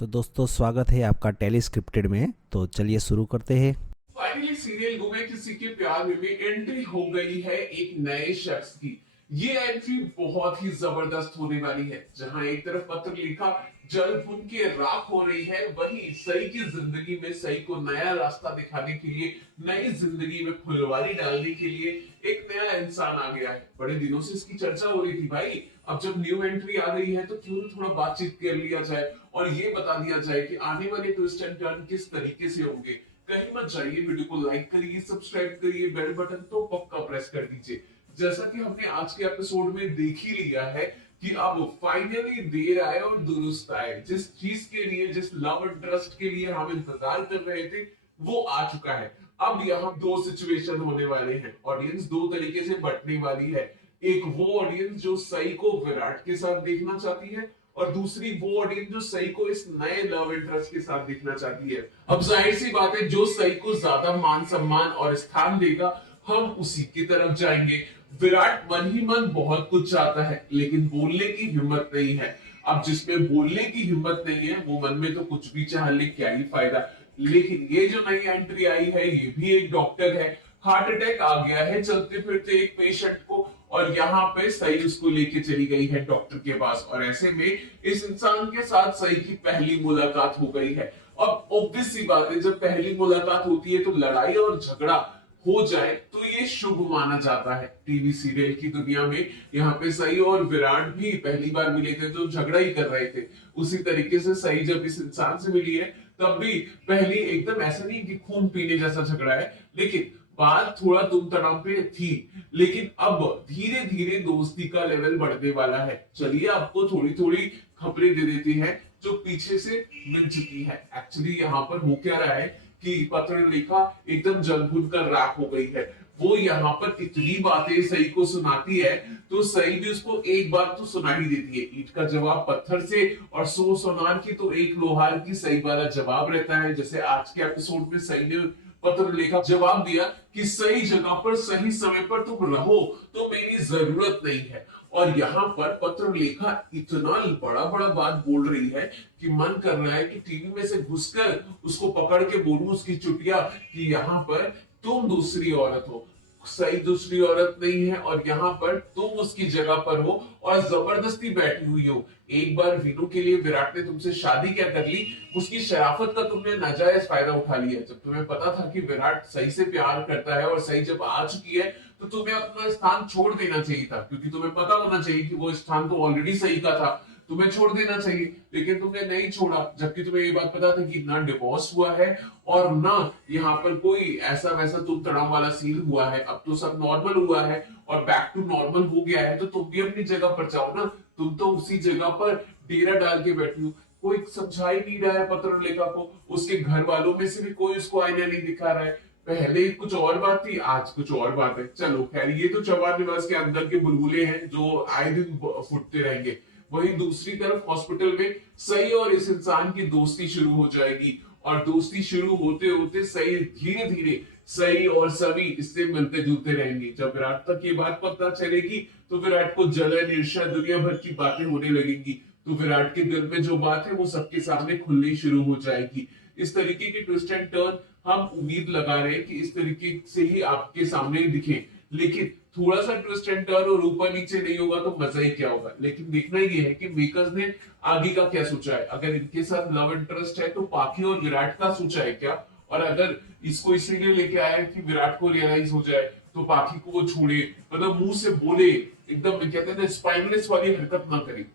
तो दोस्तों स्वागत है आपका टेली स्क्रिप्टेड में। तो चलिए शुरू करते हैं। फाइनली सीरियल गुमे किसी के प्यार में एंट्री हो गई है एक नए शख्स की। ये एंट्री बहुत ही जबरदस्त होने वाली है, जहां एक तरफ पत्र लिखा जल भुन के राख हो रही है, वहीं सई की जिंदगी में सई को नया रास्ता दिखाने के लिए, नई जिंदगी में फुलवारी डालने के लिए एक नया इंसान आ गया है। बड़े दिनों से इसकी चर्चा हो रही थी भाई, अब जब न्यू एंट्री आ गई है तो क्यों ना थोड़ा बातचीत कर लिया जाए और ये बता दिया जाए कि आने वाले ट्विस्ट एंड टर्न किस तरीके से होंगे। कहीं मत जाइए, वीडियो को लाइक करिए, सब्सक्राइब करिए, बेल बटन तो पक्का प्रेस कर दीजिए। जैसा कि हमने आज के एपिसोड में देख ही लिया है कि अब फाइनली देर आए और दुरुस्त आए। जिस चीज के लिए, जिस लव एंड ट्रस्ट के लिए हम इंतजार कर रहे थे, वो आ चुका है। अब यहाँ दो सिचुएशन होने वाले हैं, ऑडियंस दो तरीके से बंटने वाली है। एक वो ऑडियंस जो सई को विराट के साथ देखना चाहती है, और दूसरी वो ऑडियंस जो सई को इस नए लव इंटरेस्ट के साथ देखना चाहती है। अब जाहिर सी बात है, जो सई को ज्यादा मान सम्मान और स्थान देगा, हम उसी की तरफ जाएंगे। विराट मन ही मन बहुत कुछ चाहता है, लेकिन बोलने की हिम्मत नहीं है। अब जिसमें बोलने की हिम्मत नहीं है, वो मन में तो कुछ भी चाह ले, क्या ही फायदा। लेकिन ये जो नई एंट्री आई है, ये भी एक डॉक्टर है। हार्ट अटैक आ गया है चलते फिरते एक पेशेंट को, और यहाँ पे सई उसको लेके चली गई है डॉक्टर के पास, और ऐसे में इस इंसान के साथ सई की पहली मुलाकात हो गई है। अब ऑब्वियस सी बात है, जब पहली मुलाकात होती है तो लड़ाई और झगड़ा हो जाए तो ये शुभ माना जाता है। टीवी सीरियल की दुनिया में यहाँ पे सई और विराट भी पहली बार मिले थे तो झगड़ा ही कर रहे थे। उसी तरीके से सई जब इस इंसान से मिली है, तब भी पहली एकदम ऐसा नहीं कि खून पीने जैसा झगड़ा है, लेकिन बात थोड़ा तुम तनाव पे थी। लेकिन अब धीरे धीरे दोस्ती का लेवल बढ़ने वाला है। चलिए आपको थोड़ी थोड़ी खबरें दे देती हैं जो पीछे से मिल चुकी है। एक्चुअली यहाँ पर हो क्या रहा है कि पत्र लिखा एकदम जल भुन कर राख हो गई है। वो यहाँ पर इतनी बातें सही को सुनाती है, तो सही भी उसको एक बार तो सुना ही देती है। ईंट का जवाब पत्थर से और 100 सोनार की तो एक लोहार की, सही वाला जवाब रहता है। जैसे आज के एपिसोड में सही ने पत्र लिखा, जवाब दिया कि सही जगह पर सही समय पर तुम रहो तो मेरी जरूरत नहीं है। और यहाँ पर पत्र लेखा इतना बड़ा बड़ा बात बोल रही है कि मन कर रहा है कि टीवी में से घुसकर उसको पकड़ के बोलूं उसकी चुटिया कि यहाँ पर तुम दूसरी औरत हो, सही दूसरी औरत नहीं है, और यहाँ पर तुम उसकी जगह पर हो और जबरदस्ती बैठी हुई हो। एक बार वीनू के लिए विराट ने तुमसे शादी क्या कर ली, उसकी शराफत का तुमने नाजायज फायदा उठा लिया। जब तुम्हें पता था कि विराट सही से प्यार करता है और सही जब आ चुकी है, तो तुम्हें अपना स्थान छोड़ देना चाहिए था, क्योंकि तुम्हें पता होना चाहिए कि वो स्थान तो ऑलरेडी सही का था, तुम्हें छोड़ देना चाहिए। लेकिन तुमने नहीं छोड़ा, जबकि तुम्हें ये बात पता था कि ना डिवोर्स हुआ है और ना यहाँ पर कोई ऐसा वैसा तुम तड़ाव वाला सीन हुआ है। अब तो सब नॉर्मल हुआ है और बैक टू नॉर्मल हो गया है, तो तुम भी अपनी जगह पर जाओ ना। तुम तो उसी जगह पर डेरा डाल के बैठी हो। कोई समझा ही नहीं रहा है पत्र लेखा को, उसके घर वालों में से भी कोई उसको आईना नहीं दिखा रहा है। पहले कुछ और बात थी, आज कुछ और बात है। चलो खैर, ये तो चौहान निवास के अंदर के बुलबुले हैं जो आए दिन फुटते रहेंगे। वहीं दूसरी तरफ हॉस्पिटल में सई और इस इंसान की दोस्ती शुरू हो जाएगी, और दोस्ती शुरू होते होते सई धीरे धीरे सई और सभी इससे मिलते जुलते रहेंगे। जब विराट तक ये बात पता चलेगी तो विराट को जलन, ईर्ष्या, दुनिया भर की बातें होने लगेंगी। तो विराट के दिल में जो बात है वो सबके सामने खुलनी शुरू हो जाएगी। इस तरीके के ट्विस्ट एंड टर्न हम उम्मीद लगा रहे हैं कि इस तरीके से ही आपके सामने दिखे। लेकिन थोड़ा सा ट्विस्ट एंड टर्न और ऊपर नीचे नहीं होगा तो मजा ही क्या होगा। लेकिन देखना ये है कि मेकर्स ने आगे का क्या सोचा है। अगर इनके साथ लव इंटरेस्ट है तो पाखी और विराट का सोचा है क्या, और अगर इसको इसीलिए लेके आया है कि विराट को रियलाइज हो जाए तो पाखी को वो छोड़े, मतलब मुंह से बोले, एकदम कहते हैं स्पाइनलेस वाली हरकत ना करे।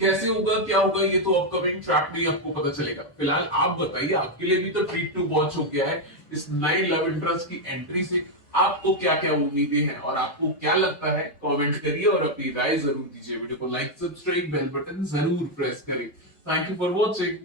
कैसे होगा, क्या होगा, ये तो अपकमिंग ट्रैक में ही आपको पता चलेगा। फिलहाल आप बताइए, आपके लिए भी तो ट्रीट टू वॉच हो गया है इस नए लव इंटरेस्ट की एंट्री से। आपको क्या क्या उम्मीदें हैं और आपको क्या लगता है, कमेंट करिए और अपनी राय जरूर दीजिए। वीडियो को लाइक, सब्सक्राइब, बेल बटन जरूर प्रेस करें। Thank you for watching.